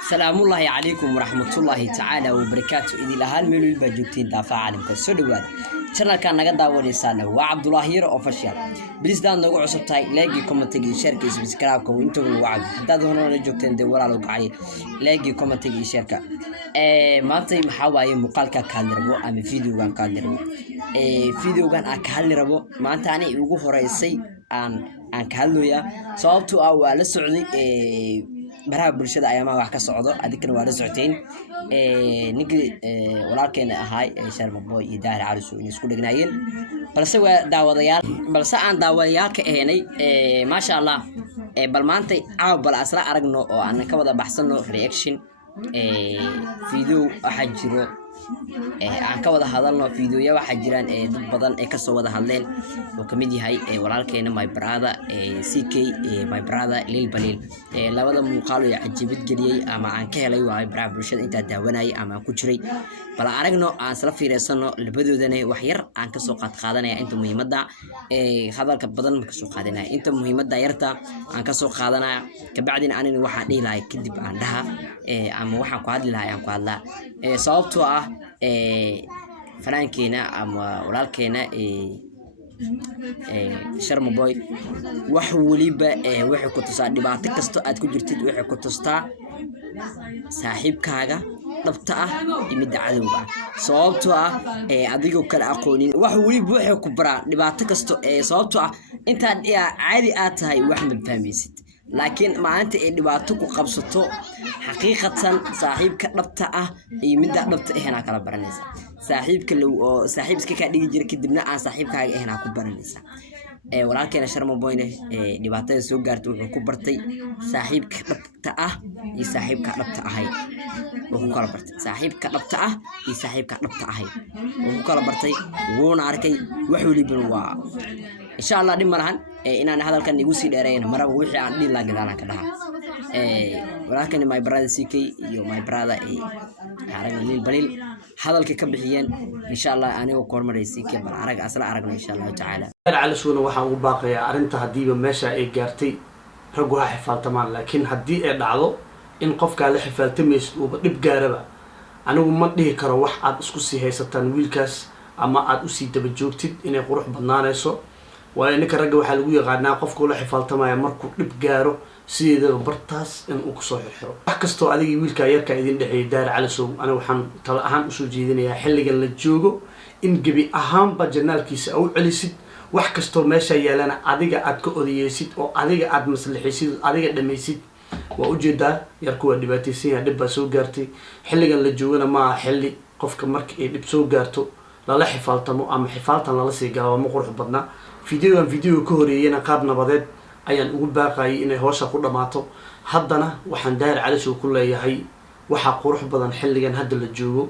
السلام الله عليكم ورحمة الله تعالى وبركاته. إذا لهال ميلو الباجوتين دافع عالم كسودوات. شرنا كان نقدر ولسانه وعبد الله هير أوفيشال. بليز دان نقول عصب تاي لاقي كومنتي شركة سبسكرايب وإنتوا الوعد. حتى هنا الجوتين دورا لو قاعد لاقي كومنتي شركة. ما تي محاوي مقالك كهالربو أم فيديو كان كهالربو. فيديو كان أكهالربو ما تاني يوقف رئيسي عن كهالويا صوبته أو على السعودي baraha bulshada ayaamaha wax ka socdo adikana waa la socoteen ninkii walaalkeena ahay Sharmaboy iyo Daahir Cali Soo in isku dhignaayeen balse aan daawadayaal ka ahaynay ma sha Allah bal maanta bal asla aragno oo aan ka wada baxsano reaction video waxa jiro aan ka wada hadalno video waxa jiraan dad badan ka soo wada hadleen oo kamid yahay walaalkeena my brother CK my brother Lil Balil labada muuqaal ee ajibid galiyay ama aan ka helay waa baraha bulshada inta daawanay ama ku jiray bal aragno aan isla fiireysano labadoodana wax yar aan ka soo qaadanaya inta muhiimada hadalka badan ma ka soo qaadanaya inta muhiimada yarta aan ka soo qaadanaya ka bacdina aanin waxa dhiilay kadib aan dhaha ama waxa ku hadli lahayn aan ku hadlaa sababtoo ah fanaankeena ama walaalkeena Sharmaboy wax waliba waxa ku tusaa dhibaato kasto aad ku jirtid waxa ku tustaa saaxiibkaaga dhabta ah imida cadawga sababtoo ah adigoo kala aqoonin wax waliba waxa ku baraa dhibaato kasto sababtoo ah inta caadi aad tahay wax ma fahmaysid laakiin maanta dhibaato ku qabsato xaqiiqatan saaxiibka dhabta ah iyo midda dhabta ahna kala baranaysa saaxiibka oo saaxiibka ka dhigi jira kadibna aan saaxiibkaaga ahna ku baranaysa walaalkeena Sharmaboyne dhibaatada soo gaartay wuxuu ku bartay saaxiibka dhabta ah iyo saaxiibka dhabta ahay wuxuu kala bartay saaxiibka dhabta ah iyo saaxiibka dhabta ahay wuxuu kala bartay wuuna arkay wax waliba waa insha Allah dhimalahan inaan hadalkan igu sii dheereeyna maraba wixii aan dhil la gadaalan ka dhaha walaalkan my brother CK iyo my brother aragna Lil Balil hadalka ka bixiyeen insha Allah aniga kormaray CK bal asla aragna insha Allah taala Cali Soo waxaan ugu baaqayaa arinta hadiiba meesha ay gaartay rag waxa xifaaltamaan laakiin hadii ay dhacdo in qofka la xifaaltamaysto oo dib gaaraba anigu ma dhihi karo wax aad isku sii haysataan wiilkaas ama aad u sii daba joogtid inay qurux badnaanayso waa in ragga waxa lagu yaqaanaa qofka la xifaaltamaya markuu dib gaaro sideedaba bartaas in uu ku soo xirxiro wax kasto adiga wiilka yarka idin dhaxay Daahir Cali Soo ana waxaan tala ahaan u soo jeedinayaa xilligan la joogo in gabi ahaanba janaalkiisa u celisid wax kasto meesha yaalana adiga aad ka odayeysid oo adiga aad maslaxiisid adiga dhamaysid waa u jeedaa yarku waa dhibaataysan yahay dib soo gaartay xilligan la joogana ma xilli qofka markii ay dib soo gaarto la xifaaltamo ama xifaaltan la sii galo ma qurux badna video ka horeeyana qaab nabadeed ayaan ugu baaqay inay hoosha ku dhamaato haddana waxaan Daahir Cali Soo ku leeyahay waxa qurux badan xilligan hadda la joogo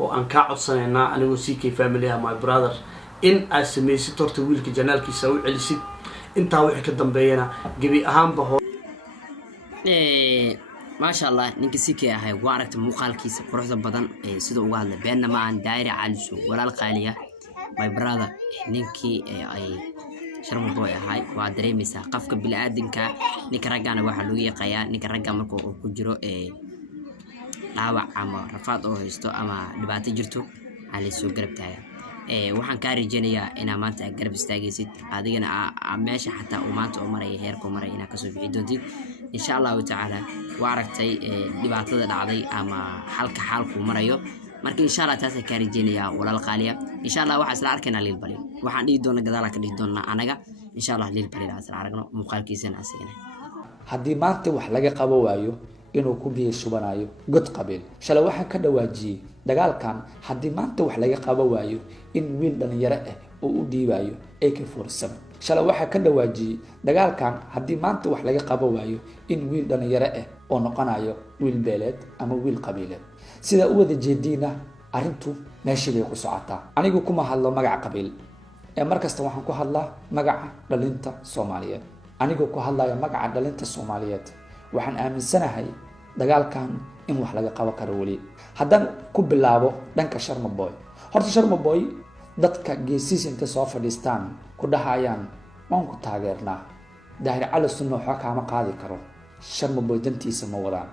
oo aan ka codsanaynaa anigoo CK family my brother in aad samaysid torta wiilka janaalkiisa u celisid inta wixii ka dambeeyana gabi ahaanba ما شاء الله نينك سيكي ahay waa aragtay muuqaalkiisa quruxda badan sida uga hadlay beenna ma aan Daahir Cali Soo walaal qaaliya my brother ninkii ay Sharmaboy ahay waa dareemaysaa qafka bilaadanka ninka ragana waxa lagu yaqayaa ninka ragga markuu ku jiro dhaawac ama rafaad oo haysto ama dhibaato jirto Cali Soo garab taagan waxaan ka rajaynayaa in maanta garab istaagaysid adigana meesha xataa oo maanta oo maray heerku maray ina ka soo bixi doontid insha Allah ta'ala waa aragtay dhibaatada dhacday ama halka xaalku marayo marka insha Allah taas ka rajaynayaa walaal qaaliya insha Allah waxa isla arkayna Lil Balil waxaan dhigi doona gadaal ka dhigi doona anaga insha Allah Lil Balil asla aragno muuqaalkiisana asagana haddii maanta wax laga qabo waayo inuu ku biyo shubanayo god qabil shala waxa ka dhawaajiyay dagaalkan haddii maanta wax laga qabo waayo in wiil dhalinyaro ah oo u dhiibayo AK47 shala waxa ka dhawaajiyay dagaalkan haddii maanta wax laga qabo waayo in wiil dhalinyaro ah oo noqonayo wiil beeleed ama wiil qabiileed sida u wada jeedina arintu meeshii bay ku socotaa anigu kuma hadlo magac qabiil markasta waxaan ku hadlaa magaca dhalinta Soomaaliyeed anigu ku hadlayo magaca dhalinta Soomaaliyeed waxaan aaminsanahay dagaalkan in wax laga qabo karo wali haddaan ku bilaabo dhanka Sharmaboy horta Sharmaboy dadka geesiis inta soo fadhiistaan ku dhahayaan waan ku taageernaa Daahir Cali Soo waxa kaama qaadi karo Sharmaboy dantiisa ma wadaan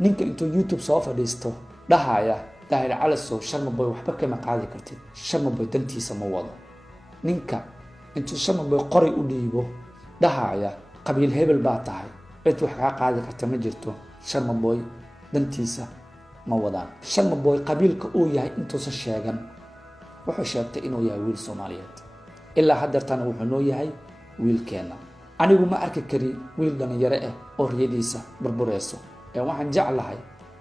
ninka intuu YouTube soo fadhiisto dhahaya daahir calasow Sharmaboy waxba kama qaadi kartid Sharmaboy dantiisa ma wado ninka intuu Sharmaboy qoray u dhiibo dhahaya qabiil hebel baa tahay cid wax ka qaadi karta ma jirto Sharmaboy dantiisa ma wadaan Sharmaboy qabiilka uu yahay intuusan sheegan wuxuu sheegtay inuu yahay wiil Soomaaliyeed ilaa haddartana wuxuu noo yahay wiilkeena anigu ma arki kari wiil dhalinyaro ah oo riyadiisa burbureyso waxaan jeclahay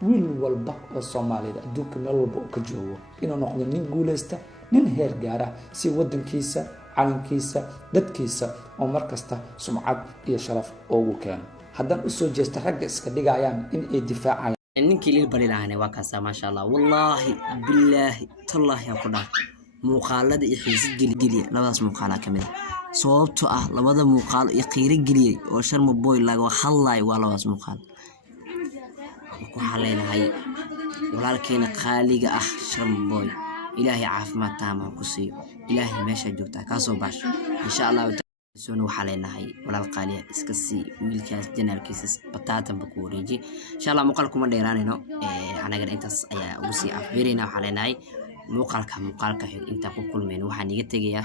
wiil walba oo Soomaaliyeed adduunka meel walba uu ka joogo inuu noqdo nin guuleysta nin heer gaara si wadankiisa calankiisa dadkiisa oo markasta sumcad iyo sharaf ugu keeno haddaan u soo jeesta ragga iska dhigayaan in ay difaacayaan ninkii lil bari lahaanay waa kaasa ma sha Allah wallahi billahi tallahi ya qada muuqaalada iyo xiisid geliye labadaas muuqaala kamid sababtoo ah labada muuqaal iyo qiiro geliyay oo Sharmaboy laga hadlay waa labadaas muuqaal waxaan leenahay walaalkeena qaaliga ah Sharmaboy ilaahay caafimaad taama ku siiyo ilaahay meesha joogta ka soo baash insha Allah سونو حالنا هاي ولا القالية إسكسي ويلكاس جنالكيس بطاطا بكوريجي إن شاء الله مقالكم ديرانينو أنا قد أنت يا وسي أخبرينا حالنا هاي مقالك إنت كل من وحنيجي تجيه